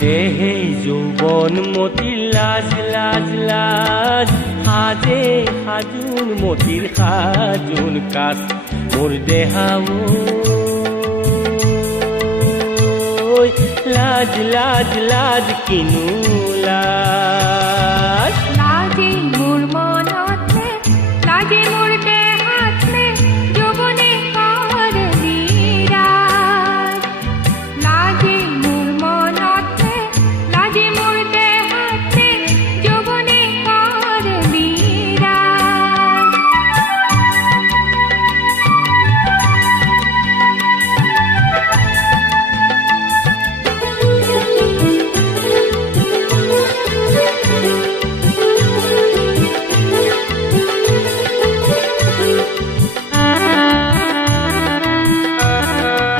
দেহে যৌবন মতিৰ লাজ লাজ লাজ সাজে সাজোন মতিৰ সাজোন কাজ মোৰ দেহাও লাজ লাজ লাজ কিনো লাজ